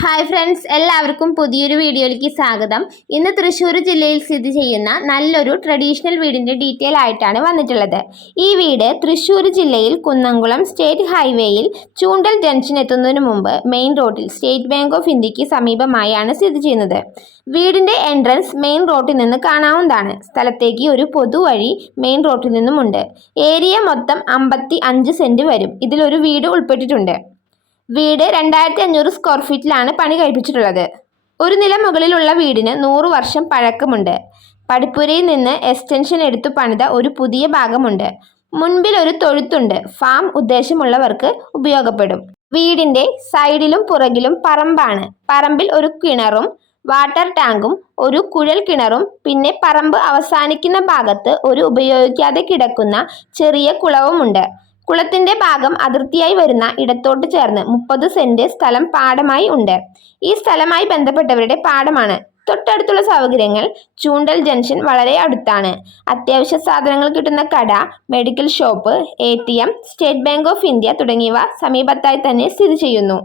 Hi friends, എല്ലാവർക്കും പുതിയൊരു വീഡിയോയിലേക്ക് സ്വാഗതം. ഇന്ന് തൃശ്ശൂർ ജില്ലയിൽ സ്ഥിതി ചെയ്യുന്ന നല്ലൊരു ട്രഡീഷണൽ വീടിൻ്റെ ഡീറ്റെയിൽ ആയിട്ടാണ് വന്നിട്ടുള്ളത്. ഈ വീട് തൃശ്ശൂർ ജില്ലയിൽ കുന്നംകുളം സ്റ്റേറ്റ് ഹൈവേയിൽ ചൂണ്ടൽ ജംഗ്ഷൻ എത്തുന്നതിന് മുമ്പ് മെയിൻ റോഡിൽ സ്റ്റേറ്റ് ബാങ്ക് ഓഫ് ഇന്ത്യക്ക് സമീപമായാണ് സ്ഥിതി ചെയ്യുന്നത്. വീടിൻ്റെ എൻട്രൻസ് മെയിൻ റോഡിൽ നിന്ന് കാണാവുന്നതാണ്. സ്ഥലത്തേക്ക് ഒരു പൊതുവഴി മെയിൻ റോഡിൽ നിന്നുമുണ്ട്. ഏരിയ മൊത്തം 55 സെൻറ്റ് വരും. ഇതിലൊരു വീട് ഉൾപ്പെട്ടിട്ടുണ്ട്. വീട് 2500 സ്ക്വയർ ഫീറ്റിലാണ് പണി കഴിപ്പിച്ചിട്ടുള്ളത്. ഒരു നില മുകളിലുള്ള വീടിന് 100 വർഷം പഴക്കമുണ്ട്. പടിപ്പുരയിൽ നിന്ന് എക്സ്റ്റൻഷൻ എടുത്തു പണിത ഒരു പുതിയ ഭാഗമുണ്ട്. മുൻപിൽ ഒരു തൊഴുത്തുണ്ട്. ഫാം ഉദ്ദേശമുള്ളവർക്ക് ഉപയോഗപ്പെടും. വീടിൻ്റെ സൈഡിലും പുറകിലും പറമ്പാണ്. പറമ്പിൽ ഒരു കിണറും വാട്ടർ ടാങ്കും ഒരു കുഴൽ കിണറും പിന്നെ പറമ്പ് അവസാനിക്കുന്ന ഭാഗത്ത് ഒരു ഉപയോഗിക്കാതെ കിടക്കുന്ന ചെറിയ കുളവുമുണ്ട്. കുളത്തിന്റെ ഭാഗം അതിർത്തിയായി വരുന്ന ഇടത്തോട്ട് ചേർന്ന് 30 സെന്റ് സ്ഥലം പാടമായി ഉണ്ട്. ഈ സ്ഥലമായി ബന്ധപ്പെട്ടവരുടെ പാടമാണ്. തൊട്ടടുത്തുള്ള സൗകര്യങ്ങൾ ചൂണ്ടൽ ജംഗ്ഷൻ വളരെ അടുത്താണ്. അത്യാവശ്യ സാധനങ്ങൾ കിട്ടുന്ന കട, medical shop, ATM, state bank of India തുടങ്ങിയവ സമീപത്തായി തന്നെ സ്ഥിതി ചെയ്യുന്നു.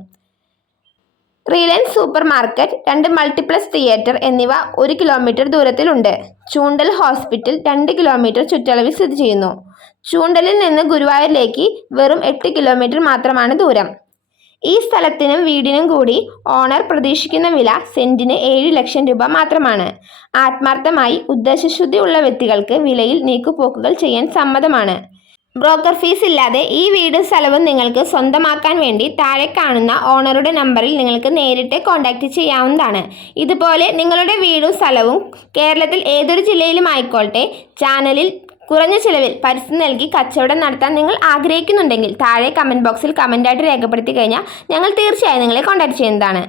Reliance super market, 2 multiplex theatre എന്നിവ 1 കിലോമീറ്റർ ദൂരത്തിലുണ്ട്. ചൂണ്ടൽ ഹോസ്പിറ്റൽ 2 കിലോമീറ്റർ ചുറ്റളവിൽ സ്ഥിതി ചെയ്യുന്നു. ചൂണ്ടലിൽ നിന്ന് ഗുരുവായൂരിലേക്ക് വെറും 8 കിലോമീറ്റർ മാത്രമാണ് ദൂരം. ഈ സ്ഥലത്തിനും വീടിനും കൂടി ഓണർ പ്രതീക്ഷിക്കുന്ന വില സെന്റിന് 7 ലക്ഷം രൂപ മാത്രമാണ്. ആത്മാർത്ഥമായി ഉദ്ദേശശുദ്ധി ഉള്ള വ്യക്തികൾക്ക് വിലയിൽ നീക്കുപോക്കുകൾ ചെയ്യാൻ സമ്മതമാണ്. ബ്രോക്കർ ഫീസ് ഇല്ലാതെ ഈ വീടും സ്ഥലവും നിങ്ങൾക്ക് സ്വന്തമാക്കാൻ വേണ്ടി താഴെ കാണുന്ന ഓണറുടെ നമ്പറിൽ നിങ്ങൾക്ക് നേരിട്ട് കോൺടാക്റ്റ് ചെയ്യാവുന്നതാണ്. ഇതുപോലെ നിങ്ങളുടെ വീടും സ്ഥലവും കേരളത്തിൽ ഏതൊരു ജില്ലയിലും ആയിക്കോട്ടെ ചാനലിൽ കുറഞ്ഞ ചിലവിൽ പരസ്യം നൽകി കച്ചവടം നടത്താൻ നിങ്ങൾ ആഗ്രഹിക്കുന്നുണ്ടെങ്കിൽ താഴെ കമൻറ്റ് ബോക്സിൽ കമൻ്റായിട്ട് രേഖപ്പെടുത്തി കഴിഞ്ഞാൽ ഞങ്ങൾ തീർച്ചയായും നിങ്ങളെ കോൺടാക്റ്റ് ചെയ്യുന്നതാണ്.